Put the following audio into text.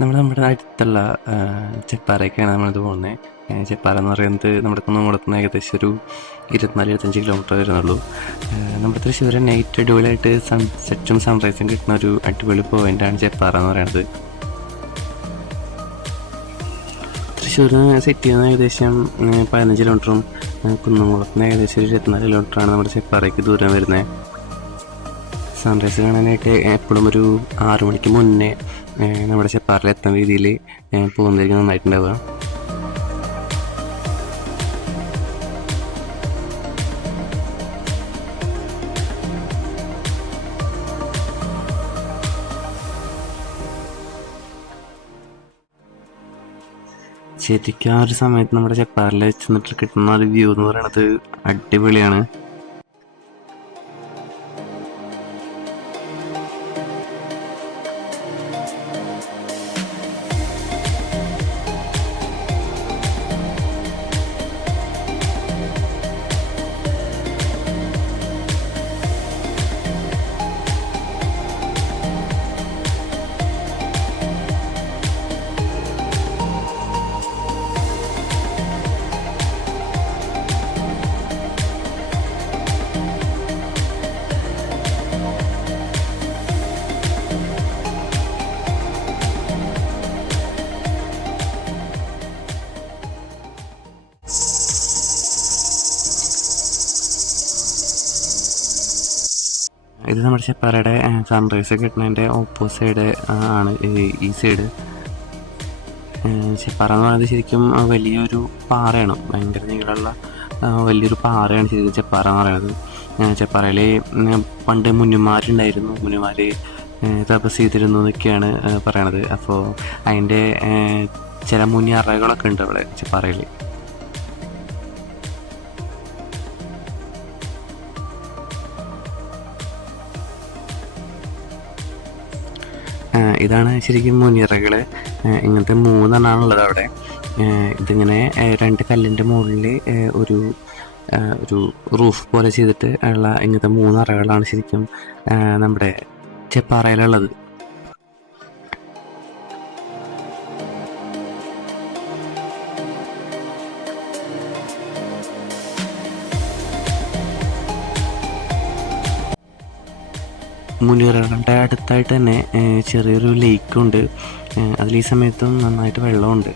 നമ്മുടെ അടുത്തുള്ള ചെപ്പാറയൊക്കെയാണ് നമ്മളിത് പോകുന്നത്. ചെപ്പാറ എന്ന് പറയുന്നത് നമ്മുടെ കുന്നംകുളത്ത് നിന്ന് ഏകദേശം ഒരു 24-25 കിലോമീറ്റർ വരുന്നുള്ളൂ. നമ്മുടെ തൃശ്ശൂർ നൈറ്റ് അടിപൊളിയായിട്ട് സൺസെറ്റും സൺറൈസും കിട്ടുന്ന ഒരു അടിപൊളി പോയിൻ്റാണ് ചെപ്പാറ എന്ന് പറയുന്നത്. തൃശ്ശൂരിൽ നിന്ന് സിറ്റിയിൽ നിന്ന് ഏകദേശം 15 കിലോമീറ്ററും കുന്നംകുളത്ത് നിന്ന് ഏകദേശം ഒരു 24 കിലോമീറ്ററാണ് നമ്മുടെ ചെപ്പാറയ്ക്ക് ദൂരം വരുന്നത്. സൺറൈസ് കാണാനായിട്ട് എപ്പോഴും ഒരു 6 മണിക്ക് മുന്നേ നമ്മുടെ ചെപ്പാറിൽ എത്തുന്ന രീതിയിൽ പോകുന്നതായിരിക്കും നന്നായിട്ടുണ്ടാവുക. ശരിക്കും ആ ഒരു സമയത്ത് നമ്മുടെ ചെപ്പാറിൽ ചെന്നിട്ട് കിട്ടുന്ന ഒരു വ്യൂ എന്ന് പറയുന്നത് അടിപൊളിയാണ്. ഇത് നമ്മുടെ ചെപ്പാറയുടെ സൺറൈസ് കിട്ടുന്നതിൻ്റെ ഓപ്പോസൈഡ് ആണ് ഈ സൈഡ്. ചെപ്പാറ എന്ന് പറയുന്നത് ശരിക്കും വലിയൊരു പാറയാണ്, ഭയങ്കര നീളമുള്ള വലിയൊരു പാറയാണ് ശരിക്കും ചെപ്പാറ എന്ന് പറയുന്നത്. ചെപ്പാറയിൽ പണ്ട് മുനിമാരുണ്ടായിരുന്നു, മുനിമാർ തപസ് ചെയ്തിരുന്നു എന്നൊക്കെയാണ് പറയണത്. അപ്പോൾ അതിൻ്റെ ചില മുനി അറകളൊക്കെ ഉണ്ട് അവിടെ ചെപ്പാറയിൽ. ഇതാണ് ശരിക്കും മുനിയറകൾ. ഇങ്ങനത്തെ 3 എണ്ണമാണുള്ളത് അവിടെ. ഇതിങ്ങനെ 2 കല്ലിൻ്റെ മുകളിൽ ഒരു ഒരു റൂഫ് പോലെ ചെയ്തിട്ട് ഉള്ള ഇങ്ങനത്തെ 3 അറകളാണ് ശരിക്കും നമ്മുടെ ചെപ്പാറയിലുള്ളത്. മുനിയറകളുടെ അടുത്തായിട്ട് തന്നെ ചെറിയൊരു ലേക്കുണ്ട്. അതിൽ ഈ സമയത്തും നന്നായിട്ട് വെള്ളമുണ്ട്.